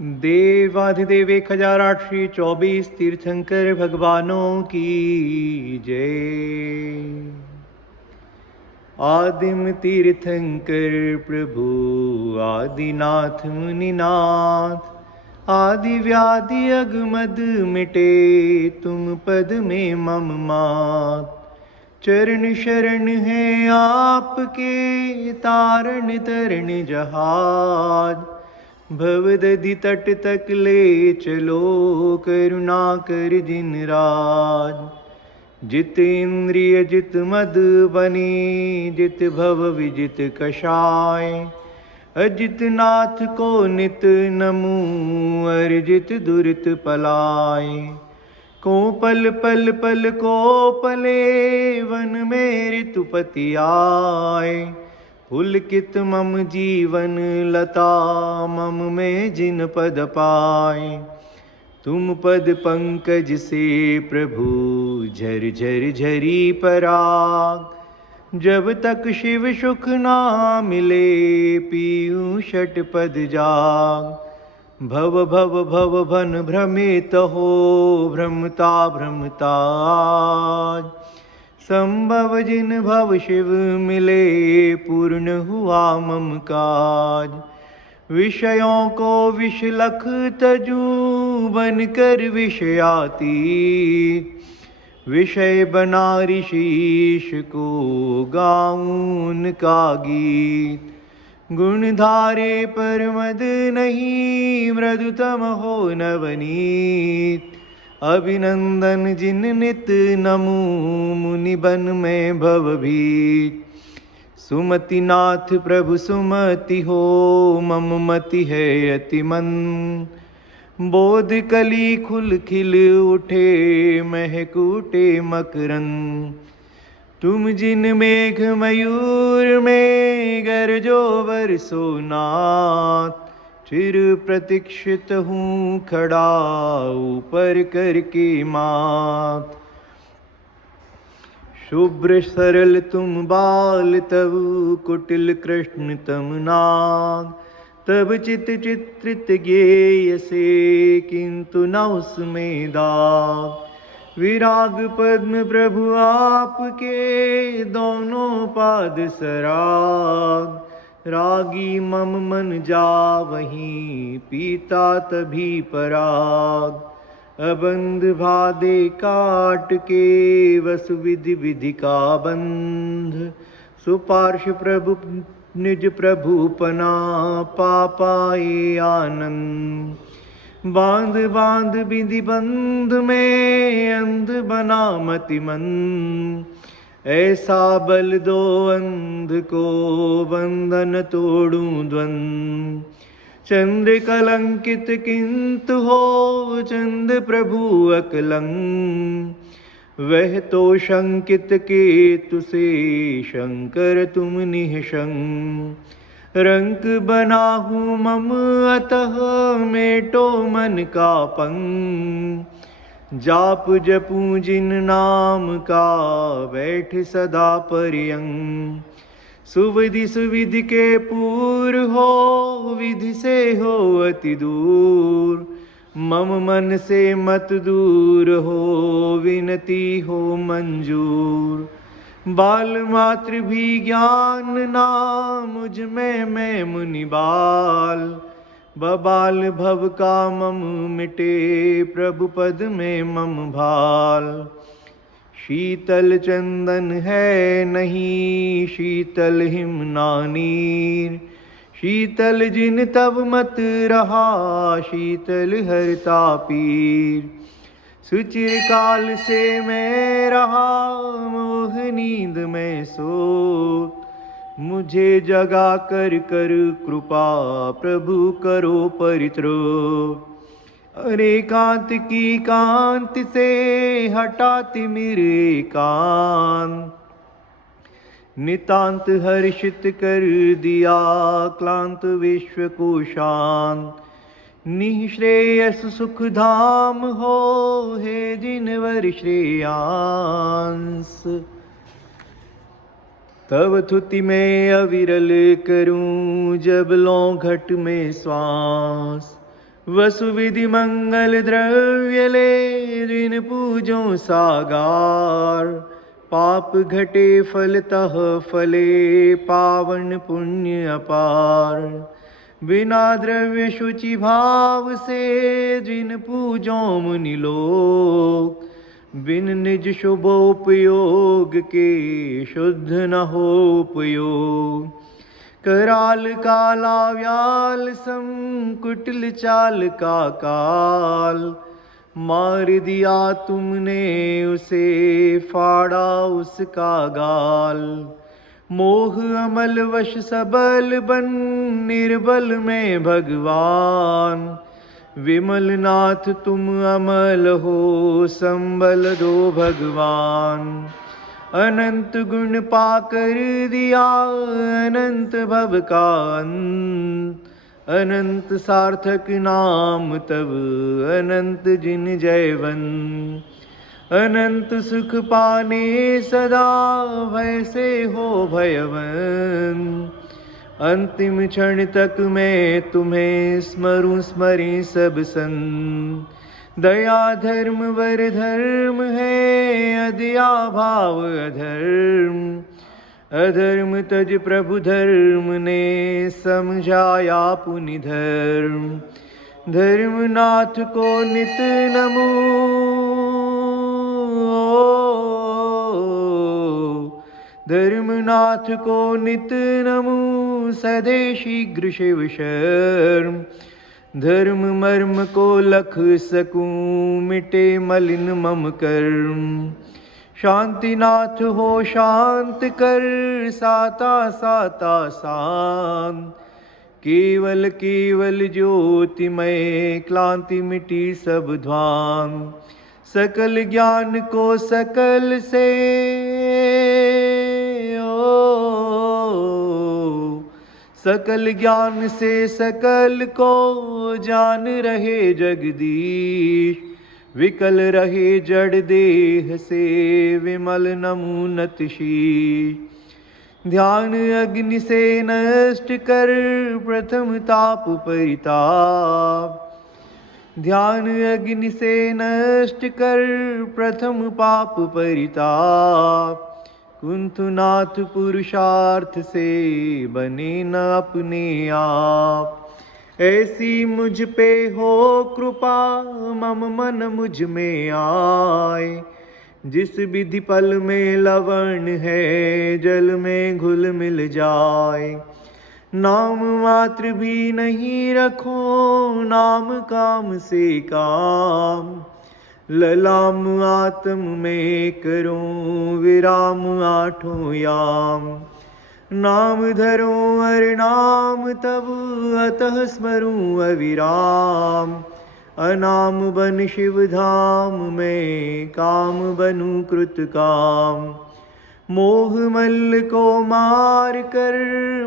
देवाधिदेव 1024 तीर्थंकर भगवानों की जय। आदिम तीर्थंकर प्रभु आदिनाथ मुनिनाथ, आदि व्याधि अगमद मिटे तुम पद में मम मात। चरण शरण है आपके तारण तरण जहाज, भवदधि तट तक ले चलो करुणा कर जिन राज। जित इंद्रिय जित मद बनी, जित भव विजित कषाय, अजित नाथ को नित नमू अर्जित दुरित पलाय। को पल पल पल को पले वन में ऋतुपति आए, पुलकित मम जीवन लता मम में जिन पद पाए। तुम पद पंकज से प्रभु झर झर झरी पराग, जब तक शिव सुख ना मिले पीयूं षट पद जाग। भव भव भव भन भ्रमित हो भ्रमता भ्रमता आज, संभव जिन भव शिव मिले पूर्ण हुआ मम काज। विषयों को विष लख तजू बन कर विषयातीत, विषय बना ऋषिश को गाऊं उनका गीत। गुण धारे पर मद नहीं मृदुतम हो नवनीत, अभिनंदन जिन नित नमो मुनि बन में भवभीत। सुमति नाथ प्रभु सुमति हो मम मति है अति मंद, बोध कली खुल खिल उठे महक उठे मकरंद। तुम जिन मेघ मयूर में गरजो बरसो नाथ, चिर प्रतीक्षित हूँ खड़ा ऊपर करके मात। शुभ्र सरल तुम बाल तब कुटिल कृष्ण तम नाग, तब चित चित्रित ज्ञेय से किंतु न उसमें दाग। विराग पद्म प्रभु आपके दोनों पाद सराग, रागी मम मन जा वहीं पीता तभी पराग। अबंध भादे काट के वसु विधि विधि का बंध, सुपार्श प्रभु निज प्रभुपना पापाए आनंद। बांध बांध विधि बंध में अंध बना मति मंद, ऐसा बल दो अंध को बंधन तोड़ूं द्वंद। चंद्र कलंकित किंतु हो चंद प्रभु अकलंक, वह तो शंकित केतु से शंकर तुम निःशंक। रंक बना हूँ मम अतः मेटो मन का पंग, जाप जपूं जिन नाम का बैठ सदा पर्यंक। सुविधि सुविधि के पूर हो विधि से हो अति दूर, मम मन से मत दूर हो विनती हो मंजूर। बाल मात्र भी ज्ञान ना मुझ में मैं मुनि बाल, बबाल भव का मम मिटे प्रभु पद में मम भाल। शीतल चंदन है नहीं शीतल हिमना नीर, शीतल जिन तब मत रहा शीतल हरता पीर। सुचिर काल से मैं रहा मोह नींद में सो, मुझे जगा कर कर कृपा प्रभु करो परित्रोत। अरे कांत की कांति से हटाती मेरे कांत, नितांत हर्षित कर दिया क्लांत विश्व को शांत। निःश्रेयस सुख धाम हो हे जिनवर श्रेयांस, तब थुति में अविरल करूं जब लौं घट में श्वास। वसु विधि मंगल द्रव्य ले जिन पूजो सागार, पाप घटे फलतः फले पावन पुण्य अपार। बिना द्रव्य शुचि भाव से जिन पूजो मुनि लोग, बिन निज शुभोपयोग के शुद्ध न हो उपयोग। कराल काला व्याल सम कुटिल चाल का काल, मार दिया तुमने उसे फाड़ा उसका गाल। मोह अमल वश सबल बन निर्बल में भगवान, विमल नाथ तुम अमल हो संबल दो भगवान। अनंत गुण पाकर दिया अनंत भव का अंत, अनंत सार्थक नाम तब अनंत जिन जयवंत। अनंत सुख पाने सदा वैसे हो भयवन, अंतिम क्षण तक मैं तुम्हें स्मरूं स्मरें सब सन। दया धर्म वर धर्म है अदया भाव अधर्म, अधर्म तज प्रभु धर्म ने समझाया पुनि धर्म। धर्मनाथ को नित नमो, धर्मनाथ को नित नमो सदे शीघ्र शिव शर्म। धर्म मर्म को लख सकूं मिटे मलिन मम कर्म। शांतिनाथ हो शांत कर साता साता शांत, केवल केवल ज्योतिमय क्लांति मिटी सब ध्वान। सकल ज्ञान को सकल से सकल ज्ञान से सकल को जान रहे जगदीश। विकल रहे जड़ देह से विमल नमूनत शीश। ध्यान अग्नि से नष्ट कर प्रथम ताप परिताप, ध्यान अग्नि से नष्ट कर प्रथम पाप परिताप। कुंथुनाथ पुरुषार्थ से बने न अपने आप। ऐसी मुझ पे हो कृपा मम मन मुझ में आए, जिस विधि पल में लवण है जल में घुल मिल जाए। नाम मात्र भी नहीं रखो नाम काम से काम, ललाम आत्म में करो विराम आठों याम। नाम धरो हर नाम तब अतः स्मरूं अविराम। अनाम बन शिव धाम में काम बनूं कृत काम। मोह मल्ल को मार कर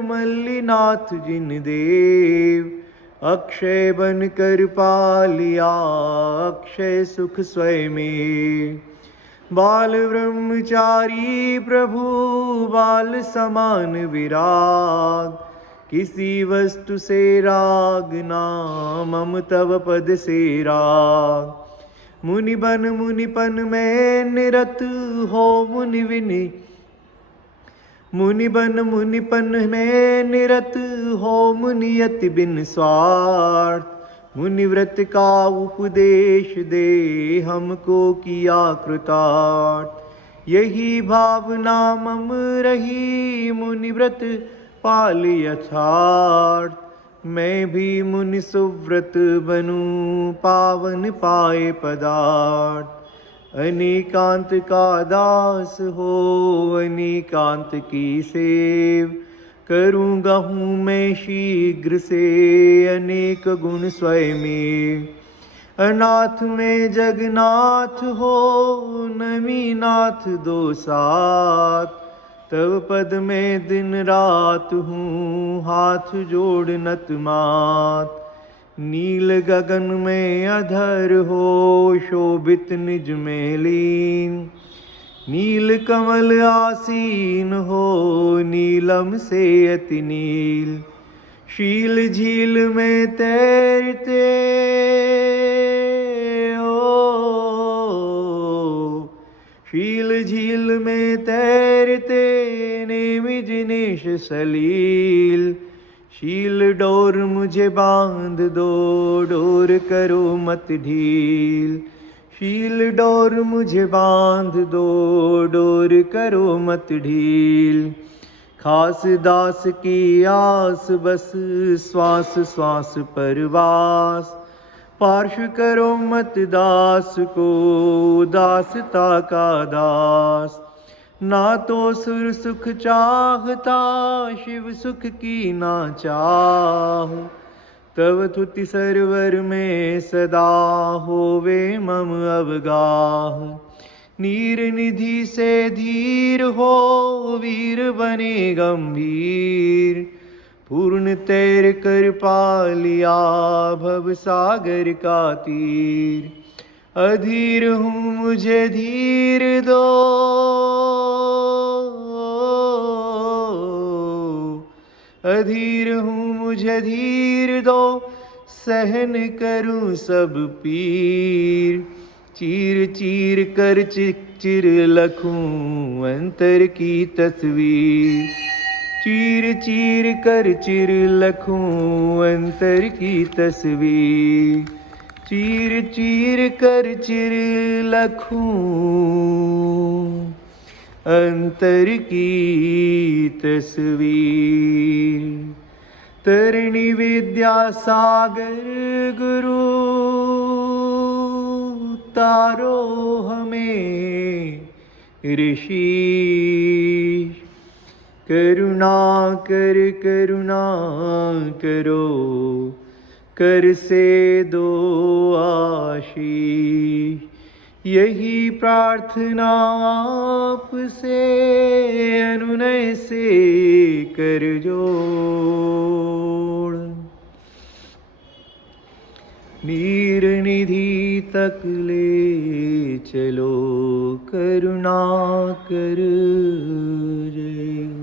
मल्लिनाथ जिन देव, अक्षय बन कर पा लिया अक्षय सुख स्वयं। बाल ब्रह्मचारी प्रभु बाल समान विराग, किसी वस्तु से राग ना मम तव पद से राग। मुनि बन मुनिपन में निरत हो मुनि विनि, मुनि बन मुनिपन में निरत हो मुनियति बिन स्वार्थ। मुनिव्रत का उपदेश दे हमको किया कृतार्थ। यही भावना मम रही मुनिव्रत पाल यथार्थ। मैं भी मुनि सुव्रत बनूं पावन पाए पदार्थ। अनेकांत का दास हो अनेकांत की सेव, करूँगा हूँ मैं शीघ्र से अनेक गुण स्वयं। अनाथ में जगन्नाथ हो नमीनाथ दो साथ, तब पद में दिन रात हूँ हाथ जोड़ नत मात। नील गगन में अधर हो शोभित निज में लीन, नील कमल आसीन हो नीलम से अति नील। शील झील में तैरते हो, शील झील में तैरते निज निश सलील। शील डोर मुझे बांध दो, डोर करो मत ढील। शील डोर मुझे बांध दो, डोर करो मत ढील। खास दास की आस बस श्वास श्वास परवास। पार्श्व करो मत दास को, दासता का दास। ना तो सुर सुख चाहता, शिव सुख की ना चाह। तव तुति सरवर में सदा होवे मम अवगाह। नीर निधि से धीर हो, वीर बने गंभीर। पूर्ण तैर कर पा लिया भव सागर का तीर। अधीर हूँ मुझे धीर दो, अधीर हूँ मुझे धीर दो। सहन करूँ सब पीर। चीर चीर कर चिर लखूं अंतर की तस्वीर। चीर चीर कर चिर लखूं अंतर की तस्वीर। चीर चीर कर चिर लखूं अंतर की तस्वीर। तरिणी विद्या सागर गुरु, तारो हमें ऋषि। करुणा कर करुणा करो, कर से दो आशीष। यही प्रार्थना आपसे अनुनय से कर जोड़। नीर निधि तक ले चलो, करुणा कर जय।